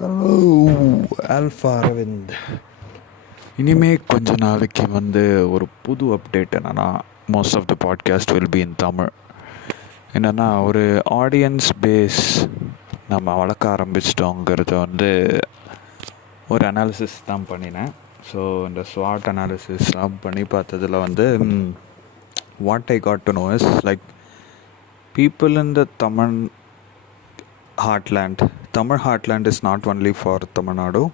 Hello alpha Aravind இனிமே கொஞ்ச நாளைக்கு வந்து ஒரு புது அப்டேட் என்னென்னா most of the podcast will be in Tamil என்னென்னா ஒரு ஆடியன்ஸ் பேஸ் நம்ம வளர்க்க ஆரம்பிச்சிட்டோங்கிறத வந்து ஒரு அனாலிசிஸ் தான் பண்ணினேன். ஸோ இந்த ஸ்வாட் அனாலிசிஸ்லாம் பண்ணி பார்த்ததில் வந்து what I got to know is like people in the Tamil heartland. Tamil heartland is not only for Tamil Nadu.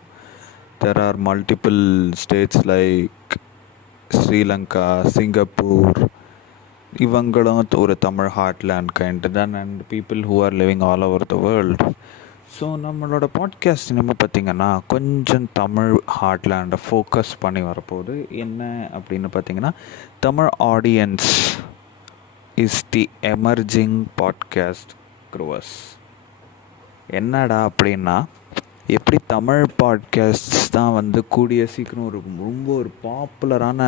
There are multiple states like Sri Lanka, Singapore. இவங்களும் ஒரு தமிழ் ஹார்ட்லேண்ட் கைண்ட் தான் and people who are living all over the world so நம்மளோட podcast cinema பார்த்திங்கன்னா கொஞ்சம் Tamil ஹார்ட்லேண்டை focus பண்ணி வரப்போகுது என்ன அப்படின்னு பார்த்தீங்கன்னா Tamil audience is the emerging podcast growers என்னடா அப்படின்னா எப்படி தமிழ் பாட்காஸ்ட்ஸ் தான் வந்து கூடிய சீக்கிரம் ஒரு ரொம்ப ஒரு பாப்புலரான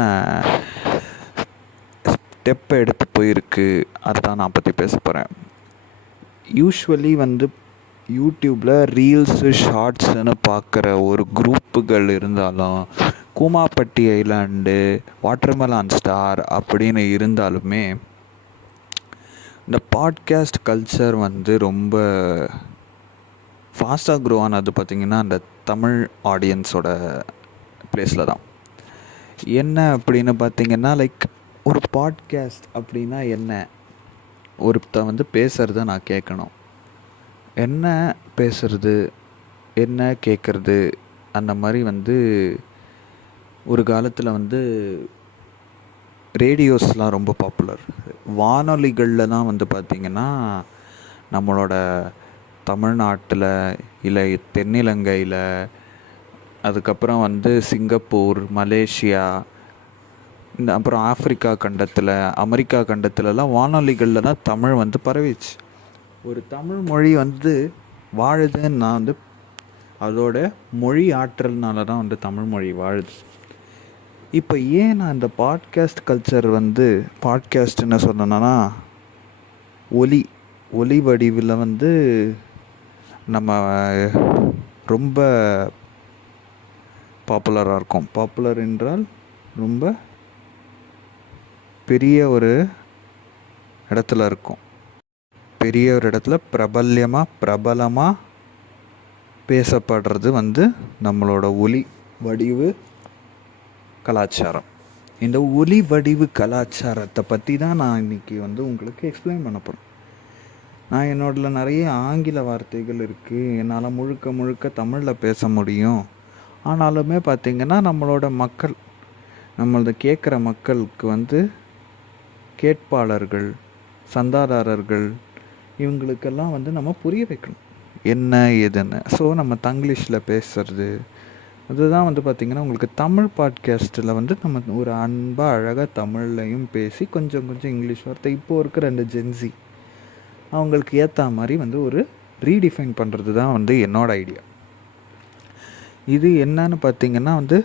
ஸ்டெப்பை எடுத்து போயிருக்கு. அதுதான் நான் பற்றி பேச போகிறேன் யூஸ்வலி வந்து யூடியூப்பில் ரீல்ஸு ஷார்ட்ஸுன்னு பார்க்குற ஒரு குரூப்புகள் இருந்தாலும் கூமாப்பட்டி ஐலாண்டு வாட்டர்மெலான் ஸ்டார் அப்படின்னு இருந்தாலுமே இந்த பாட்காஸ்ட் கல்ச்சர் வந்து ரொம்ப ஃபாஸ்ட்டாக க்ரோ ஆனது பார்த்திங்கன்னா அந்த தமிழ் ஆடியன்ஸோட ப்ளேஸில் தான். என்ன அப்படின்னு பார்த்தீங்கன்னா லைக் ஒரு பாட்காஸ்ட் அப்படின்னா என்ன? ஒருத்த வந்து பேசுகிறத நான் கேட்கணும். என்ன பேசுறது? என்ன கேட்குறது? அந்த மாதிரி வந்து ஒரு காலத்தில் வந்து ரேடியோஸ்லாம் ரொம்ப பாப்புலர் வானொலிகளில் தான் வந்து பார்த்திங்கன்னா நம்மளோட தமிழ்நாட்டில் இல்லை தென்னிலங்கையில் அதுக்கப்புறம் வந்து சிங்கப்பூர் மலேசியா இந்த அப்புறம் ஆஃப்ரிக்கா கண்டத்தில் அமெரிக்கா கண்டத்துலலாம் வானொலிகளில் தான் தமிழ் வந்து பரவிச்சு ஒரு தமிழ் மொழி வந்து வாழுதுன்னு நான் வந்து அதோட மொழி ஆற்றல்னால தான் வந்து தமிழ் மொழி வாழுது. இப்போ ஏன் நான் இந்த பாட்காஸ்ட் கல்ச்சர் வந்து பாட்காஸ்ட்னு சொன்னேன்னா ஒலி ஒலி வடிவில் வந்து நம்ம ரொம்ப பாப்புலராக இருக்கும். பாப்புலர் என்றால் ரொம்ப பெரிய ஒரு இடத்துல இருக்கும். பெரிய ஒரு இடத்துல பிரபல்யமாக பிரபலமாக பேசப்படுறது வந்து நம்மளோட ஒலி வடிவு கலாச்சாரம். இந்த ஒலி வடிவு கலாச்சாரத்தை பற்றி தான் நான் இன்றைக்கி வந்து உங்களுக்கு எக்ஸ்பிளைன் பண்ண போகிறேன் நான் என்னோட நிறைய ஆங்கில வார்த்தைகள் இருக்குது என்னால் முழுக்க முழுக்க தமிழில் பேச முடியும். ஆனாலுமே பார்த்திங்கன்னா நம்மளோட மக்கள் நம்மளது கேட்குற மக்களுக்கு வந்து கேட்பாளர்கள் சந்தாதாரர்கள் இவங்களுக்கெல்லாம் வந்து நம்ம புரிய வைக்கணும். என்ன ஏதுன்னு ஸோ நம்ம தங்கிலீஷில் பேசுறது அதுதான் வந்து பார்த்திங்கன்னா உங்களுக்கு தமிழ் பாட்காஸ்ட்டில் வந்து நம்ம ஒரு அன்பாக அழகாக தமிழ்லையும் பேசி கொஞ்சம் கொஞ்சம் இங்கிலீஷ் வார்த்தை இப்போது இருக்க ரெண்டு ஜென்சி அவங்களுக்கு ஏற்ற மாதிரி வந்து ஒரு ரீடிஃபைன் பண்ணுறது தான் வந்து என்னோடய ஐடியா இது என்னன்னு பார்த்தீங்கன்னா வந்து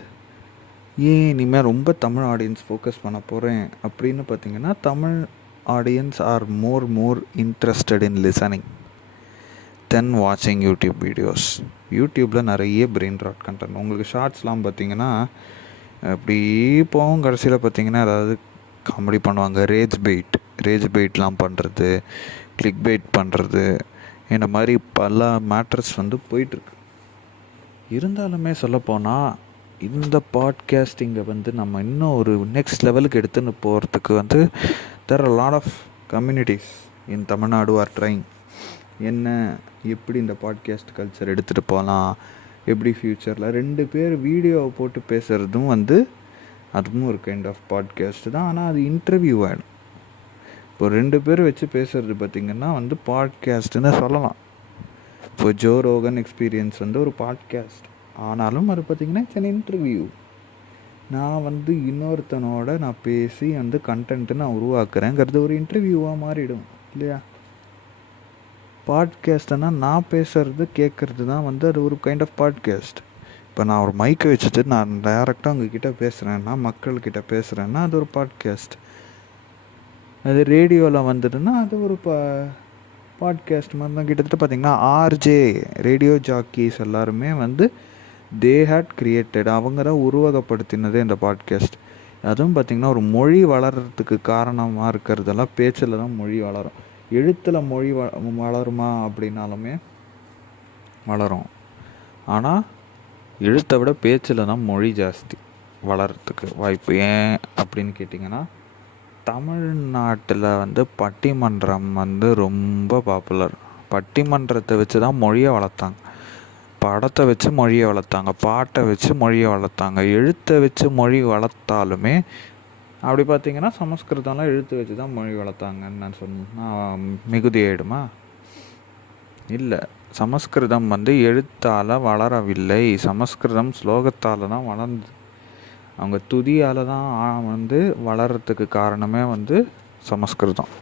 ஏன் இனிமேல் ரொம்ப தமிழ் ஆடியன்ஸ் ஃபோக்கஸ் பண்ண போகிறேன் அப்படின்னு பார்த்தீங்கன்னா Tamil audience are more more interested in listening then வாட்சிங் யூடியூப் வீடியோஸ் யூடியூப்பில் நிறைய பிரெயின் ராட் கண்டென்ட் உங்களுக்கு ஷார்ட்ஸ்லாம் பார்த்தீங்கன்னா அப்படி போகும் கடைசியில் பார்த்தீங்கன்னா அதாவது காமெடி பண்ணுவாங்க ரேஜ் பெயிட் ரேஜ் பெயிட்லாம் பண்ணுறது கிளிக் பைட் பண்ணுறது இந்த மாதிரி பல மேட்ரஸ் வந்து போயிட்டுருக்கு. இருந்தாலுமே சொல்லப்போனால் இந்த பாட்காஸ்டிங்கை வந்து நம்ம இன்னும் ஒரு நெக்ஸ்ட் லெவலுக்கு எடுத்துன்னு போகிறதுக்கு வந்து there are lot of communities in Tamil Nadu are trying என்ன எப்படி இந்த பாட்காஸ்ட் கல்ச்சர் எடுத்துகிட்டு போகலாம் எப்படி ஃப்யூச்சரில் ரெண்டு பேர் வீடியோவை போட்டு பேசுகிறதும் வந்து அதுவும் ஒரு கைண்ட் ஆஃப் பாட்காஸ்ட் தான். ஆனால் அது இன்டர்வியூ ஆகிடும் இப்போ ரெண்டு பேர் வச்சு பேசுகிறது பார்த்திங்கன்னா வந்து பாட்காஸ்ட்டுன்னு சொல்லலாம். இப்போ ஜோ ரோகன் எக்ஸ்பீரியன்ஸ் வந்து ஒரு பாட்காஸ்ட். ஆனாலும் அது பார்த்திங்கன்னா இட்ஸ் அன் இன்டர்வியூ நான் வந்து இன்னொருத்தனோட நான் பேசி வந்து கண்டென்ட்டு நான் உருவாக்குறேங்கிறது ஒரு இன்டர்வியூவாக மாறிடும் இல்லையா? பாட்காஸ்ட்னா நான் பேசுகிறது கேட்குறது தான் வந்து அது ஒரு கைண்ட் ஆஃப் பாட்காஸ்ட். இப்போ நான் ஒரு மைக்கை வச்சுட்டு நான் டைரெக்டாக உங்ககிட்ட பேசுகிறேன்னா மக்கள்கிட்ட பேசுகிறேன்னா அது ஒரு பாட்காஸ்ட். அது ரேடியோவில் வந்துட்டுனா அது ஒரு பா பாட்காஸ்ட் மாதிரி தான். கிட்டத்தட்ட பார்த்திங்கன்னா ஆர்ஜே ரேடியோ ஜாக்கீஸ் எல்லாருமே வந்து தே ஹேட் கிரியேட்டட் அவங்க தான் உருவகப்படுத்தினதே இந்த பாட்காஸ்ட் அதுவும் பார்த்திங்கன்னா ஒரு மொழி வளர்கிறதுக்கு காரணமாக இருக்கிறதெல்லாம் பேச்சில் தான் மொழி வளரும். எழுத்தில் மொழி வ வளருமா அப்படின்னாலுமே வளரும். ஆனால் எழுத்தை விட பேச்சில் தான் மொழி ஜாஸ்தி வளர்கிறதுக்கு வாய்ப்பு. ஏன் அப்படின்னு கேட்டிங்கன்னா தமிழ்நாட்டில் வந்து பட்டிமன்றம் வந்து ரொம்ப பாப்புலர் பட்டிமன்றத்தை வச்சு தான் மொழியை வளர்த்தாங்க. படத்தை வச்சு மொழியை வளர்த்தாங்க. பாட்டை வச்சு மொழியை வளர்த்தாங்க. எழுத்தை வச்சு மொழி வளர்த்தாலுமே அப்படி பார்த்தீங்கன்னா சமஸ்கிருதம்லாம் எழுத்து வச்சு தான் மொழி வளர்த்தாங்கன்னு நான் சொன்னால் மிகுதி ஆயிடுமா? இல்லை. சமஸ்கிருதம் வந்து எழுத்தால் வளரவில்லை. சமஸ்கிருதம் ஸ்லோகத்தால் தான் வளர்ந்து அவங்க துதியால் தான் வந்து வளர்கிறதுக்கு காரணமே வந்து சமஸ்கிருதம்.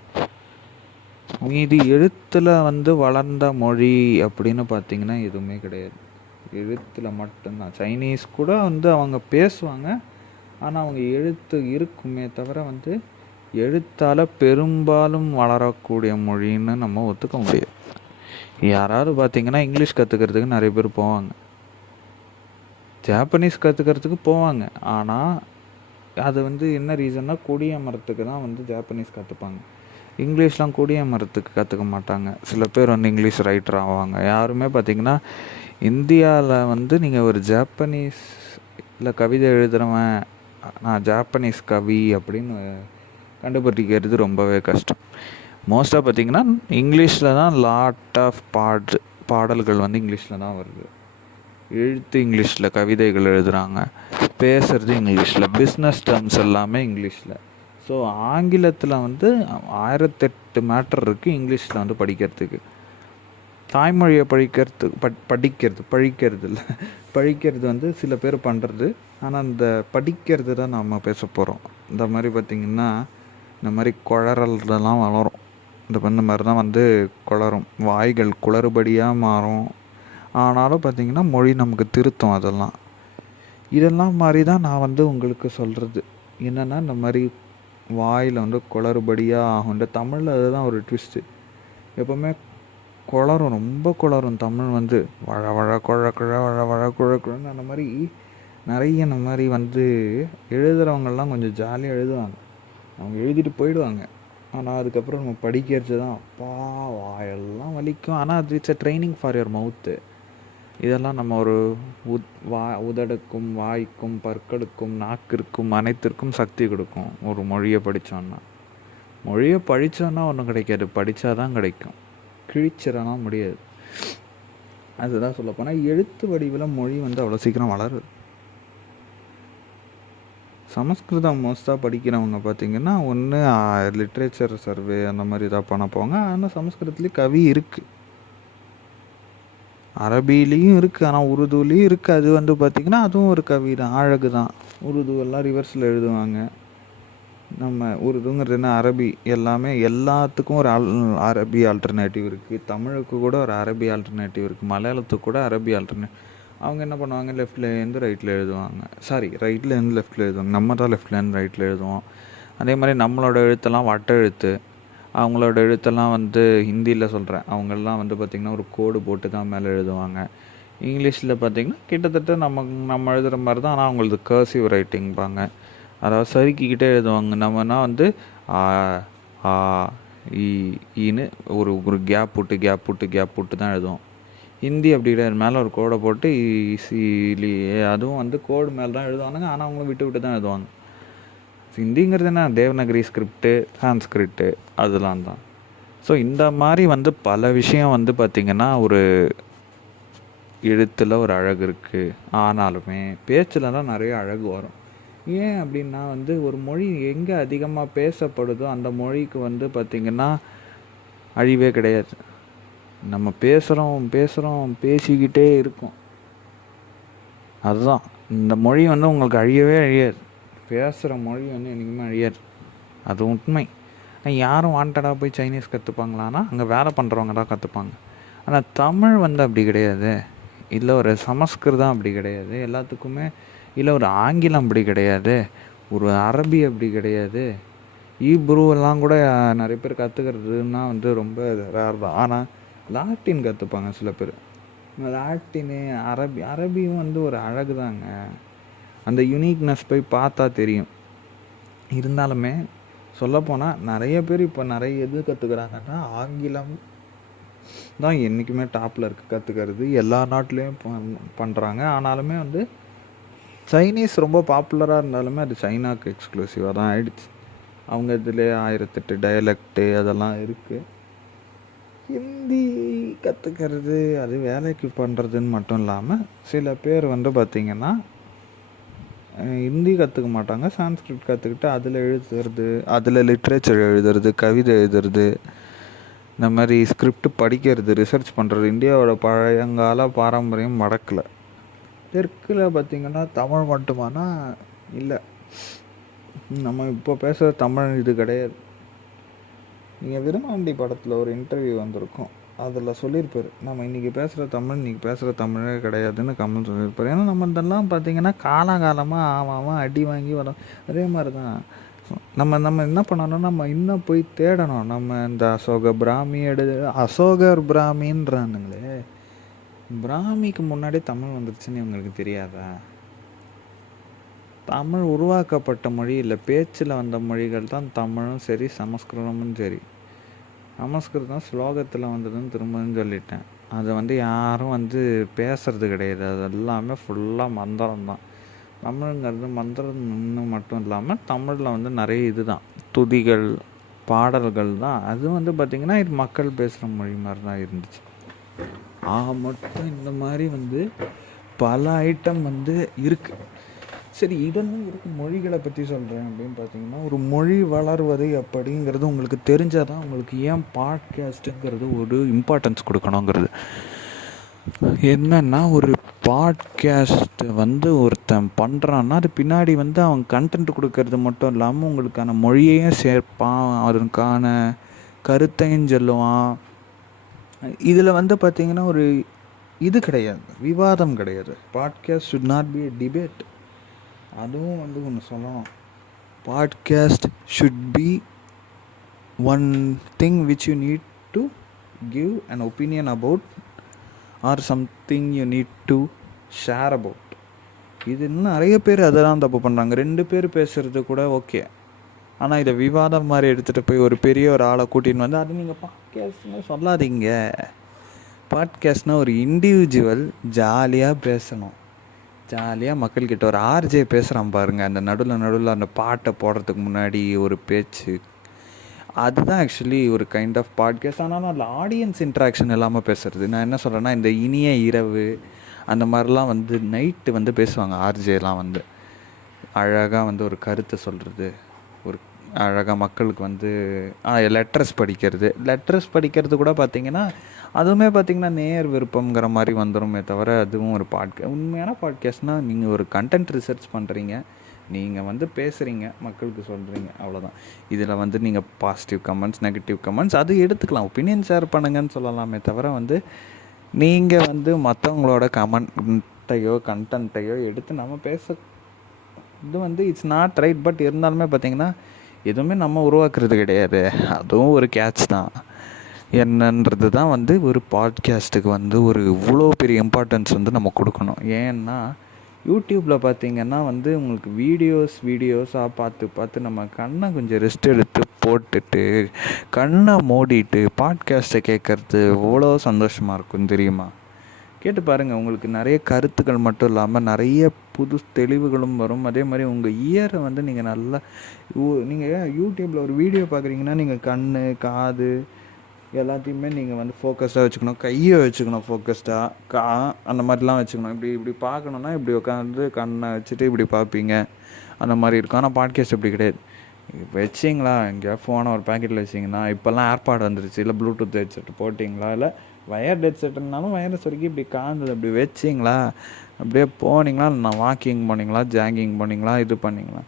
மீதி எழுத்தில் வந்து வளர்ந்த மொழி அப்படின்னு பார்த்தீங்கன்னா எதுவுமே கிடையாது. எழுத்தில் மட்டும்தான். சைனீஸ் கூட வந்து அவங்க பேசுவாங்க. ஆனால் அவங்க எழுத்து இருக்குமே தவிர வந்து எழுத்தால் பெரும்பாலும் வளரக்கூடிய மொழின்னு நம்ம ஒத்துக்க முடியாது. யாராவது பார்த்தீங்கன்னா இங்கிலீஷ் கற்றுக்கிறதுக்கு நிறைய பேர் போவாங்க. ஜாப்பனீஸ் கற்றுக்கிறதுக்கு போவாங்க. ஆனால் அது வந்து என்ன ரீசன்னா குடியமரத்துக்கு தான் வந்து ஜாப்பனீஸ் கற்றுப்பாங்க இங்கிலீஷ்லாம் குடியமரத்துக்கு கற்றுக்க மாட்டாங்க. சில பேர் வந்து இங்கிலீஷ் ரைட்டர் ஆவாங்க. யாருமே பார்த்திங்கன்னா இந்தியாவில் வந்து நீங்கள் ஒரு ஜாப்பனீஸ் இல்லை கவிதை எழுதுகிறவன் நான் ஜாப்பனீஸ் கவி அப்படின்னு கண்டுபிடிக்கிறது ரொம்பவே கஷ்டம். மோஸ்ட்டாக பார்த்திங்கன்னா இங்கிலீஷில் தான் லாட் ஆஃப் பாட் பாடல்கள் வந்து இங்கிலீஷில் தான் வருது. எழுத்து இங்கிலீஷில் கவிதைகள் எழுதுகிறாங்க பேசுகிறது இங்கிலீஷில். பிஸ்னஸ் டேர்ம்ஸ் எல்லாமே இங்கிலீஷில். ஸோ ஆங்கிலத்தில் வந்து ஆயிரத்தெட்டு மேட்டர் இருக்குது இங்கிலீஷில் வந்து படிக்கிறதுக்கு. தாய்மொழியை படிக்கிறது பட் படிக்கிறது பழிக்கிறது இல்லை. பழிக்கிறது வந்து சில பேர் பண்ணுறது ஆனால் அந்த படிக்கிறது தான் நம்ம பேச போகிறோம் இந்த மாதிரி பார்த்திங்கன்னா இந்த மாதிரி குழறல்லாம் வளரும். இந்த இந்த மாதிரி தான் வந்து குளரும். வாய்கள் குளறுபடியாக மாறும். ஆனாலும் பார்த்திங்கன்னா மொழி நமக்கு திருத்தம் அதெல்லாம். இதெல்லாம் மாதிரி தான் நான் வந்து உங்களுக்கு சொல்கிறது என்னென்னா இந்த மாதிரி வாயில் வந்து குளறுபடியாக ஆகும் இந்த தமிழில் அதுதான் ஒரு ட்விஸ்ட்டு எப்போவுமே குளரும் ரொம்ப குளரும் தமிழ் வந்து. வழ வழ குழ குழ வழ வழ குழ குழன்னு அந்த மாதிரி நிறைய இந்த மாதிரி வந்து எழுதுகிறவங்கெல்லாம் கொஞ்சம் ஜாலியாக எழுதுவாங்க. அவங்க எழுதிட்டு போயிடுவாங்க. ஆனால் அதுக்கப்புறம் நம்ம படிக்கிறது தான் அப்பா வாயெல்லாம் வலிக்கும். ஆனால் அது it's a training for your mouth இதெல்லாம் நம்ம ஒரு உத் வா உதடுக்கும் வாய்க்கும் பற்களுக்கும் நாக்கிற்கும் அனைத்திற்கும் சக்தி கொடுக்கும். ஒரு மொழியை படித்தோன்னா மொழியை படித்தோன்னா ஒன்றும் கிடைக்காது. படித்தா தான் கிடைக்கும். கிழிச்சிடனா முடியாது. அதுதான் சொல்லப்போனால் எழுத்து வடிவில் மொழி வந்து அவ்வளோ சீக்கிரம் வளருது. சமஸ்கிருதம் மோஸ்ட்டாக படிக்கிறவங்க பார்த்திங்கன்னா ஒன்று லிட்ரேச்சர் சர்வே அந்த மாதிரி இதாக பண்ண போங்க. ஆனால் சமஸ்கிருதத்துலேயும் கவி இருக்குது அரபிலையும் இருக்குது ஆனால் உருதுலேயும் இருக்குது அது வந்து பார்த்திங்கன்னா அதுவும் ஒரு கவி தான் அழகு தான். உருது எல்லாம் ரிவர்ஸில் எழுதுவாங்க. நம்ம உருதுங்கிறது என்ன? அரபி. எல்லாமே எல்லாத்துக்கும் ஒரு ஆல் அரபி ஆல்டர்னேட்டிவ் இருக்குது தமிழுக்கு கூட ஒரு அரபி ஆல்டர்னேட்டிவ் இருக்குது மலையாளத்துக்கு கூட அரபி ஆல்டர்னேட் அவங்க என்ன பண்ணுவாங்க? லெஃப்ட்லேருந்து ரைட்டில் எழுதுவாங்க. சாரி ரைட்லேருந்து லெஃப்ட்டில் எழுதுவாங்க. நம்ம தான் லெஃப்ட்லேருந்து ரைட்டில் எழுதுவோம். அதே மாதிரி நம்மளோட எழுத்தெல்லாம் வட்ட எழுத்து அவங்களோட எழுத்தெல்லாம் வந்து ஹிந்தியில் சொல்கிறேன் அவங்கெல்லாம் வந்து பார்த்திங்கன்னா ஒரு கோடு போட்டு தான் மேலே எழுதுவாங்க. இங்கிலீஷில் பார்த்திங்கன்னா கிட்டத்தட்ட நம்ம நம்ம எழுதுகிற மாதிரி தான். ஆனால் அவங்களது கர்சிவ் ரைட்டிங்பாங்க அதாவது சறுக்கிக்கிட்டே எழுதுவாங்க. நம்மனா வந்து ஆ ஈன்னு ஒரு ஒரு கேப் போட்டு கேப் போட்டு கேப் போட்டு தான் எழுதுவோம். ஹிந்தி அப்படி கிடையாது. மேலே ஒரு கோடை போட்டு ஈஸிலி அதுவும் வந்து கோடு மேலே தான் எழுதுவானுங்க. ஆனால் அவங்களும் விட்டு விட்டு தான் எழுதுவாங்க. ஹிந்திங்கிறது என்ன தேவநகரி ஸ்கிரிப்டு சான்ஸ்கிரிப்டு அதெல்லாம் தான். ஸோ இந்த மாதிரி வந்து பல விஷயம் வந்து பார்த்திங்கன்னா ஒரு எழுத்தில் ஒரு அழகு இருக்குது ஆனாலுமே பேச்சில் தான் நிறைய அழகு வரும். ஏன் அப்படின்னா வந்து ஒரு மொழி எங்கே அதிகமாக பேசப்படுதோ அந்த மொழிக்கு வந்து பார்த்திங்கன்னா அழிவே கிடையாது. நம்ம பேசுகிறோம் பேசுகிறோம் பேசிக்கிட்டே இருக்கோம். அதுதான். இந்த மொழி வந்து உங்களுக்கு அழியவே அழியாது. பேசுகிற மொழி வந்து என்றைக்குமே அழியாது. அது உண்மை. யாரும் வாண்டடாக போய் சைனீஸ் கற்றுப்பாங்களான்னா அங்கே வேலை பண்ணுறவங்க தான் கற்றுப்பாங்க ஆனால் தமிழ் வந்து அப்படி கிடையாது. இல்லை ஒரு சமஸ்கிருதம் அப்படி கிடையாது. எல்லாத்துக்குமே இல்லை ஒரு ஆங்கிலம் அப்படி கிடையாது. ஒரு அரபி அப்படி கிடையாது. ஈப்ரூவெல்லாம் கூட நிறைய பேர் கற்றுக்கிறதுனா வந்து ரொம்ப ரேர் தான். ஆனால் லாட்டின் கற்றுப்பாங்க சில பேர். லாட்டினு அரபி அரபியும் வந்து ஒரு அழகு தாங்க அந்த யுனிக்னஸ் போய் பார்த்தா தெரியும். இருந்தாலுமே சொல்லப்போனால் நிறைய பேர் இப்போ நிறைய எது கற்றுக்குறாங்கன்னா ஆங்கிலம் தான் என்றைக்குமே டாப்பில் இருக்க. கற்றுக்கிறது எல்லா நாட்டிலையும் பண்ணுறாங்க ஆனாலுமே வந்து சைனீஸ் ரொம்ப பாப்புலராக இருந்தாலுமே அது சைனாக்கு எக்ஸ்க்ளூசிவாக தான் ஆயிடுச்சு. அவங்க இதில் ஆயிரத்தெட்டு டயலெக்ட்டு அதெல்லாம் இருக்குது ஹிந்தி கற்றுக்கிறது அது வேலைக்கு பண்ணுறதுன்னு மட்டும் இல்லாமல் சில பேர் வந்து பார்த்திங்கன்னா ஹிந்தி கற்றுக்க மாட்டாங்க சான்ஸ்கிரிட் கற்றுக்கிட்டு அதில் எழுதுறது. அதில் லிட்ரேச்சர் எழுதுறது கவிதை எழுதுறது இந்த மாதிரி ஸ்கிரிப்ட் படிக்கிறது ரிசர்ச் பண்ணுறது இந்தியாவோட பழங்கால பாரம்பரியம் மடக்கலை தெற்கில் பார்த்திங்கன்னா தமிழ் மட்டுமானா இல்லை. நம்ம இப்போ பேசுகிற தமிழ் இது கிடையாது. நீங்கள் விருமாண்டி படத்தில் ஒரு இன்டர்வியூ வந்திருக்கும். அதில் சொல்லியிருப்பார். நம்ம இன்றைக்கி பேசுகிற தமிழ் இன்றைக்கி பேசுகிற தமிழே கிடையாதுன்னு கமல் சொல்லியிருப்பார். ஏன்னா நம்ம இதெல்லாம் பார்த்திங்கன்னா காலகாலமாக ஆமாம் அடி வாங்கி வரோம் அதே மாதிரி தான் நம்ம நம்ம என்ன பண்ணணும் நம்ம இன்னும் போய் தேடணும். நம்ம இந்த அசோக பிராமி எடு அசோகர் பிராமின்றானுங்களே. பிராமிக்கு முன்னாடி தமிழ் வந்துருச்சுன்னு இவங்களுக்கு தெரியாதா? தமிழ் உருவாக்கப்பட்ட மொழி இல்லை. பேச்சில் வந்த மொழிகள் தான் தமிழும் சரி சமஸ்கிருதமும் சரி. சமஸ்கிருதம் ஸ்லோகத்தில் வந்ததுன்னு திரும்பவும் சொல்லிட்டேன். அதை வந்து யாரும் வந்து பேசுறது கிடையாது. அது எல்லாமே ஃபுல்லாக மந்திரம் தான். தமிழுங்கிறது மந்திரம் மட்டும் இல்லாமல் தமிழில் வந்து நிறைய இது தான் துதிகள் பாடல்கள் தான். அது வந்து பார்த்திங்கன்னா இது மக்கள் பேசுகிற மொழி மாதிரி தான் இருந்துச்சு. ஆக மட்டும் இந்த மாதிரி வந்து பல ஐட்டம் வந்து இருக்குது சரி இதெல்லாம் இருக்கு மொழிகளை பற்றி சொல்கிறேன் அப்படின்னு பார்த்தீங்கன்னா ஒரு மொழி வளர்வது அப்படிங்கிறது உங்களுக்கு தெரிஞ்சால் தான் உங்களுக்கு ஏன் பாட்காஸ்ட்டுங்கிறது ஒரு இம்பார்ட்டன்ஸ் கொடுக்கணுங்கிறது. என்னன்னா ஒரு பாட்காஸ்ட்டு வந்து ஒருத்தன் பண்ணுறான்னா அது பின்னாடி வந்து அவன் கண்டென்ட் கொடுக்கறது மட்டும் இல்லாமல் உங்களுக்கான மொழியையும் சேர்ப்பான் அதற்கான கருத்தையும் சொல்லுவான். இதில் வந்து பார்த்திங்கன்னா ஒரு இது கிடையாது விவாதம் கிடையாது. Podcast should not be debate அதுவும் வந்து ஒன்று சொல்லணும். Podcast should be one thing which you need to give an opinion about or something you need to share about இது இன்னும் நிறைய பேர் அதெல்லாம் தப்பு பண்ணுறாங்க ரெண்டு பேர் பேசுகிறது கூட ஓகே ஆனால் இதை விவாதம் மாதிரி எடுத்துகிட்டு போய் ஒரு பெரிய ஒரு ஆளை கூட்டின்னு வந்து அது நீங்கள் பாட்காஸ்ட்னு சொல்லாதீங்க. பாட்காஸ்ட்னால் ஒரு இண்டிவிஜுவல் ஜாலியாக பேசணும். ஜாலியாக மக்கள்கிட்ட ஒரு ஆர்ஜே பேசுகிறான் பாருங்கள் அந்த நடுவில் நடுவில் அந்த பாட்டை போடுறதுக்கு முன்னாடி ஒரு பேச்சு. அதுதான் ஆக்சுவலி ஒரு கைண்ட் ஆஃப் பாட்காஸ்ட் ஆனாலும் அதில் ஆடியன்ஸ் இன்ட்ராக்ஷன் இல்லாமல் பேசுகிறது நான் என்ன சொல்கிறேன்னா இந்த இனிய இரவு அந்த மாதிரிலாம் வந்து நைட்டு வந்து பேசுவாங்க ஆர்ஜேலாம் வந்து. அழகாக வந்து ஒரு கருத்தை சொல்கிறது ஒரு அழகாக மக்களுக்கு வந்து லெட்டர்ஸ் படிக்கிறது. லெட்டர்ஸ் படிக்கிறது கூட பார்த்திங்கன்னா அதுவுமே பார்த்திங்கன்னா நேர் விருப்பங்கிற மாதிரி வந்துடுமே தவிர அதுவும் ஒரு பாட்கே உண்மையான பாட்காஸ்ட்னால் நீங்கள் ஒரு கண்டென்ட் ரிசர்ச் பண்ணுறீங்க நீங்கள் வந்து பேசுகிறீங்க மக்களுக்கு சொல்கிறீங்க அவ்வளோதான் இதில் வந்து நீங்கள் பாசிட்டிவ் கமெண்ட்ஸ் நெகட்டிவ் கமெண்ட்ஸ் அது எடுத்துக்கலாம். ஒப்பீனியன் ஷேர் பண்ணுங்கன்னு சொல்லலாமே தவிர வந்து நீங்கள் வந்து மற்றவங்களோட கமெண்ட்டையோ கண்டென்ட்டையோ எடுத்து நம்ம பேச இது வந்து இட்ஸ் நாட் ரைட் பட் இருந்தாலுமே பார்த்திங்கன்னா எதுவுமே நம்ம உருவாக்குறது கிடையாது. அதுவும் ஒரு கேட்ச் தான். என்னன்றது தான் வந்து ஒரு பாட்காஸ்ட்டுக்கு வந்து ஒரு இவ்வளோ பெரிய இம்பார்ட்டன்ஸ் வந்து நம்ம கொடுக்கணும். ஏன்னா யூடியூப்பில் பார்த்தீங்கன்னா வந்து உங்களுக்கு வீடியோஸ் வீடியோஸாக பார்த்து பார்த்து நம்ம கண்ணை கொஞ்சம் ரெஸ்ட் எடுத்து போட்டுட்டு கண்ணை மூடிட்டு பாட்காஸ்ட்டை கேட்குறது எவ்வளோ சந்தோஷமாக இருக்கும் தெரியுமா? கேட்டு பாருங்கள் உங்களுக்கு நிறைய கருத்துக்கள் மட்டும் இல்லாமல் நிறைய புது தெளிவுகளும் வரும். அதே மாதிரி உங்கள் இயரை வந்து நீங்கள் நல்லா நீங்கள் யூடியூப்பில் ஒரு வீடியோ பார்க்குறீங்கன்னா நீங்கள் கண் காது எல்லாத்தையுமே நீங்கள் வந்து ஃபோக்கஸ்டாக வச்சுக்கணும். கையை வச்சுக்கணும் ஃபோக்கஸ்டாக கா அந்த மாதிரிலாம் வச்சுக்கணும். இப்படி இப்படி பார்க்கணுன்னா இப்படி உட்காந்து கண்ணை வச்சுட்டு இப்படி பார்ப்பீங்க. அந்த மாதிரி இருக்கும். ஆனால் பாட்காஸ்ட் இப்படி கிடையாது. வச்சிங்களா? எங்கேயா ஃபோனை ஒரு பேக்கெட்டில் வச்சிங்கன்னா இப்போல்லாம் ஏர்பாட் வந்துருச்சு. இல்லை ப்ளூடூத் ஹெட்செட் போட்டிங்களா? இல்லை வயர் ஹெட்செட்னாலும் வயர்லெஸ் வரைக்கும் இப்படி காந்தது இப்படி வச்சிங்களா? அப்படியே போனீங்களா? நான் வாக்கிங் பண்ணிங்களா ஜாகிங் பண்ணிங்களா இது பண்ணிங்களா?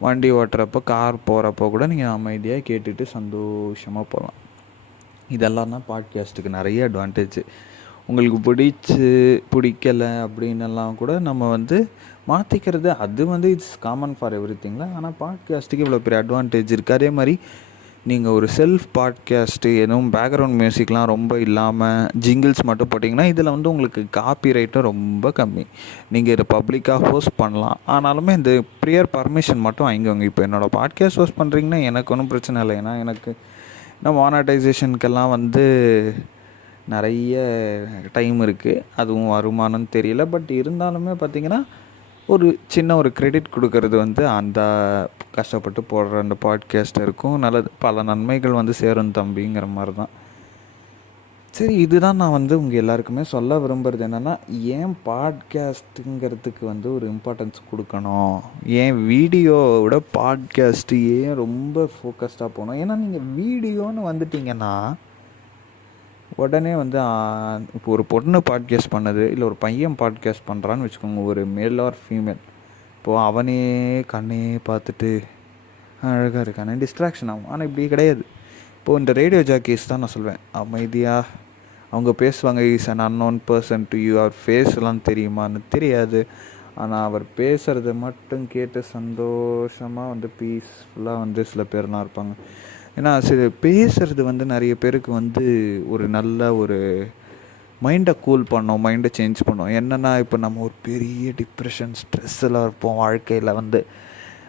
வண்டி ஓட்டுறப்போ கார் போகிறப்போ கூட நீங்கள் அமைதியாக கேட்டுட்டு சந்தோஷமாக போகலாம். இதெல்லாம் தான் பாட்காஸ்ட்டுக்கு நிறைய அட்வான்டேஜ் உங்களுக்கு பிடிச்சி பிடிக்கலை அப்படின்னெல்லாம் கூட நம்ம வந்து மாற்றிக்கிறது அது வந்து இட்ஸ் காமன் ஃபார் எவ்ரி திங்கில் ஆனால் பாட்காஸ்ட்டுக்கு இவ்வளோ பெரிய அட்வான்டேஜ் இருக்குது அதே மாதிரி நீங்கள் ஒரு செல்ஃப் பாட்காஸ்ட்டு எதுவும் பேக்ரவுண்ட் மியூசிக்லாம் ரொம்ப இல்லாமல் ஜிங்கிள்ஸ் மட்டும் போட்டிங்கன்னா இதில் வந்து உங்களுக்கு காப்பி ரைட்டும் ரொம்ப கம்மி. நீங்கள் இதை பப்ளிக்காக ஹோஸ்ட் பண்ணலாம். ஆனாலுமே இந்த ப்ரியர் பர்மிஷன் மட்டும் வாங்கிக்கோங்க. இப்போ என்னோடய பாட்காஸ்ட் ஹோஸ்ட் பண்ணுறீங்கன்னா எனக்கு ஒன்றும் பிரச்சனை இல்லை. ஏன்னா எனக்கு இன்னும் மானடைசேஷனுக்கெல்லாம் வந்து நிறைய டைம் இருக்குது அதுவும் வருமானம்னு தெரியல. பட் இருந்தாலுமே பார்த்திங்கன்னா ஒரு சின்ன ஒரு கிரெடிட் கொடுக்கறது வந்து அந்த கஷ்டப்பட்டு போடுற அந்த பாட்காஸ்டருக்கும் நல்லது பல நன்மைகள் வந்து சேரும் தம்பிங்கிற மாதிரி தான் சரி இதுதான் நான் வந்து உங்கள் எல்லாருக்குமே சொல்ல விரும்புகிறது என்னென்னா ஏன் பாட்காஸ்ட்டுங்கிறதுக்கு வந்து ஒரு இம்பார்ட்டன்ஸ் கொடுக்கணும்? ஏன் வீடியோவோட பாட்காஸ்ட்டு ஏன் ரொம்ப ஃபோக்கஸ்டாக போகணும்? ஏன்னா நீங்கள் வீடியோன்னு வந்துட்டிங்கன்னா உடனே வந்து இப்போ ஒரு பொண்ணு பாட்காஸ்ட் பண்ணது இல்லை ஒரு பையன் பாட்காஸ்ட் பண்ணுறான்னு வச்சுக்கோங்க ஒரு மேல் ஆர் ஃபீமேல் இப்போது அவனே கண்ணே பார்த்துட்டு அழகாக இருக்கானே டிஸ்ட்ராக்ஷன் ஆகும். ஆனால் இப்படி கிடையாது. இப்போது இந்த ரேடியோ ஜாக்கீஸ் தான் நான் சொல்வேன். அமைதியாக அவங்க பேசுவாங்க is an unknown person to you அவர் ஃபேஸ்லாம் தெரியுமான்னு தெரியாது. ஆனால் அவர் பேசுகிறத மட்டும் கேட்டு சந்தோஷமாக வந்து பீஸ்ஃபுல்லாக வந்து சில பேர்லாம் இருப்பாங்க. ஏன்னா சில பேசுகிறது வந்து நிறைய பேருக்கு வந்து ஒரு நல்ல ஒரு மைண்டை கூல் பண்ணோம் மைண்டை சேஞ்ச் பண்ணோம். என்னென்னா இப்போ நம்ம ஒரு பெரிய டிப்ரெஷன் ஸ்ட்ரெஸ்ஸில் இருப்போம் வாழ்க்கையில் வந்து.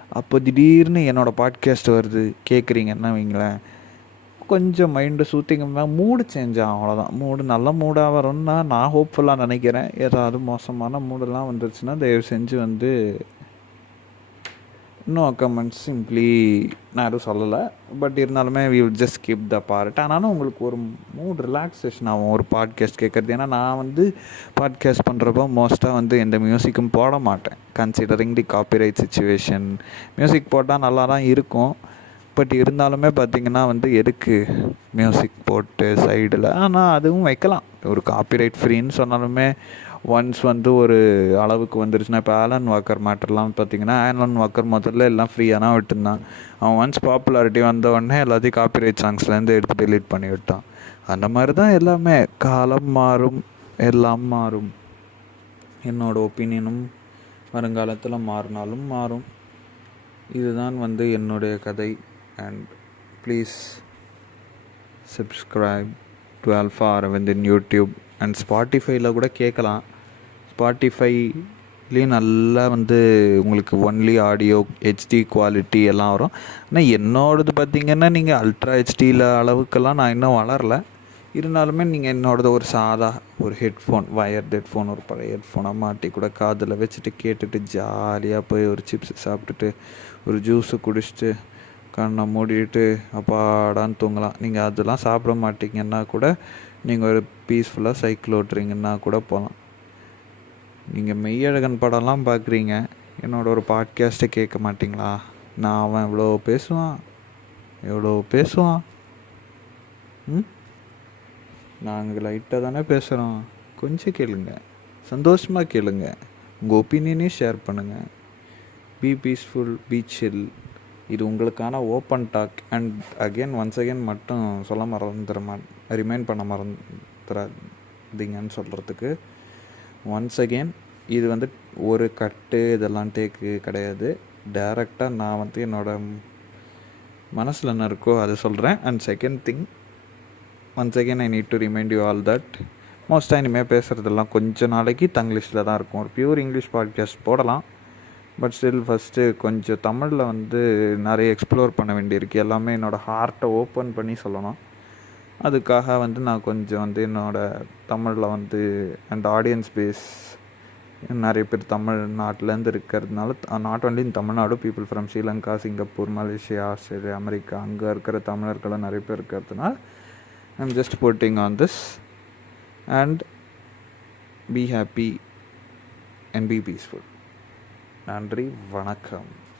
அப்போ திடீர்னு என்னோடய பாட்காஸ்ட் வருது கேட்குறீங்கன்னா வைங்களேன். கொஞ்சம் மைண்டு சூத்திங்கம்னா மூடு சேஞ்ச் ஆகும் அவ்வளோதான் மூடு நல்ல மூடாக வரும்னா நான் ஹோப்ஃபுல்லாக நினைக்கிறேன். ஏதாவது மோசமான மூடெல்லாம் வந்துருச்சுன்னா தயவு செஞ்சு வந்து இன்னும் கமெண்ட்ஸ் சிம்ப்ளி நான் எதுவும் சொல்லலை. பட் இருந்தாலுமே we will just keep the part ஆனாலும் உங்களுக்கு ஒரு மூட் ரிலாக்ஸேஷன் ஆகும் ஒரு பாட்காஸ்ட் கேட்குறது ஏன்னா நான் வந்து பாட்காஸ்ட் பண்ணுறப்போ மோஸ்ட்டாக வந்து எந்த மியூசிக்கும் போட மாட்டேன். Considering the copyright situation music போட்டால் நல்லா தான் இருக்கும். பட் இருந்தாலுமே பார்த்திங்கன்னா வந்து எதுக்கு மியூசிக் போட்டு சைடில் ஆனால் அதுவும் வைக்கலாம். ஒரு காப்பிரைட் ஃப்ரீன்னு சொன்னாலுமே ஒன்ஸ் வந்து ஒரு அளவுக்கு வந்துருச்சுன்னா இப்போ ஆலன் வாக்கர் மேட்டர்லாம் பார்த்தீங்கன்னா ஆலன் வாக்கர் முதல்ல எல்லாம் ஃப்ரீயாக தான் விட்டுருந்தான். அவன் ஒன்ஸ் பாப்புலாரிட்டி வந்த உடனே எல்லாத்தையும் காப்பிரைட் சாங்ஸ்லேருந்து எடுத்து டெலீட் பண்ணி விட்டான். அந்த மாதிரி தான் எல்லாமே. காலம் மாறும் எல்லாம் மாறும். என்னோடய ஒப்பீனியனும் வருங்காலத்தில் மாறினாலும் மாறும். இதுதான் வந்து என்னுடைய கதை. And please subscribe to Alpha Aravind in YouTube and ஸ்பாட்டிஃபைல கூட கேட்கலாம் ஸ்பாட்டிஃபைலேயும் நல்லா வந்து உங்களுக்கு ஒன்லி ஆடியோ ஹெச்டி குவாலிட்டி எல்லாம் வரும். ஆனால் என்னோடது பார்த்திங்கன்னா நீங்கள் அல்ட்ரா ஹெச்டியில் அளவுக்கெல்லாம் நான் இன்னும் வளரல. இருந்தாலுமே நீங்கள் என்னோடது ஒரு சாதா ஒரு ஹெட்ஃபோன் வயர்டு ஹெட்ஃபோன் ஒரு பழைய ஹெட்ஃபோனை மாட்டி கூட காதில் வச்சுட்டு கேட்டுட்டு ஜாலியாக போய் ஒரு சிப்ஸ் சாப்பிட்டுட்டு ஒரு ஜூஸு குடிச்சிட்டு கண்ணை மூடிட்டு அப்பாடான்னு தூங்கலாம். நீங்கள் அதெல்லாம் சாப்பிட மாட்டிங்கன்னா கூட நீங்கள் ஒரு பீஸ்ஃபுல்லாக சைக்கிள் ஓட்டுறீங்கன்னா கூட போகலாம் நீங்கள் மெய்யழகன் படம்லாம் பார்க்குறீங்க என்னோட ஒரு பாட்காஸ்ட்டை கேட்க மாட்டிங்களா? நான் அவன் இவ்வளோ பேசுவான். எவ்வளோ பேசுவான். ம்? நாங்கள் லைட்டாக தானே பேசுகிறோம் கொஞ்சம் கேளுங்க. சந்தோஷமாக கேளுங்க. உங்கள் ஒப்பீனியனையும் ஷேர் பண்ணுங்கள் பி பீஸ்ஃபுல் பி சில் இது உங்களுக்கான open talk and again once again மட்டும் சொல்ல மறந்துட மா ரிமைண்ட் பண்ண மறந்துடாதீங்கன்னு சொல்கிறதுக்கு ஒன்ஸ் அகெயின் இது வந்து ஒரு கட்டு இதெல்லாம் டேக்கு கிடையாது. டேரெக்டாக நான் வந்து என்னோடய மனசில் என்ன இருக்கோ அதை சொல்கிறேன் and second thing once again I need to remind you all that மோஸ்ட்டாக இனிமேல் பேசுகிறதெல்லாம் கொஞ்சம் நாளைக்கு தங்கிலீஷில் தான் இருக்கும். ஒரு பியூர் இங்கிலீஷ் பாட்காஸ்ட் போடலாம். பட் ஸ்டில் ஃபஸ்ட்டு கொஞ்சம் தமிழில் வந்து நிறைய எக்ஸ்ப்ளோர் பண்ண வேண்டியிருக்கு. எல்லாமே என்னோடய ஹார்ட்டை ஓப்பன் பண்ணி சொல்லணும். அதுக்காக வந்து நான் கொஞ்சம் வந்து என்னோடய தமிழில் வந்து அண்ட் ஆடியன்ஸ் பேஸ் நிறைய பேர் தமிழ்நாட்டிலேருந்து இருக்கிறதுனால not only in Tamil Nadu people from Sri Lanka Singapore Malaysia Australia America அங்கே இருக்கிற தமிழர்களும் நிறைய பேர் இருக்கிறதுனால I'm just posting on this and be happy and be peaceful நன்றி வணக்கம்.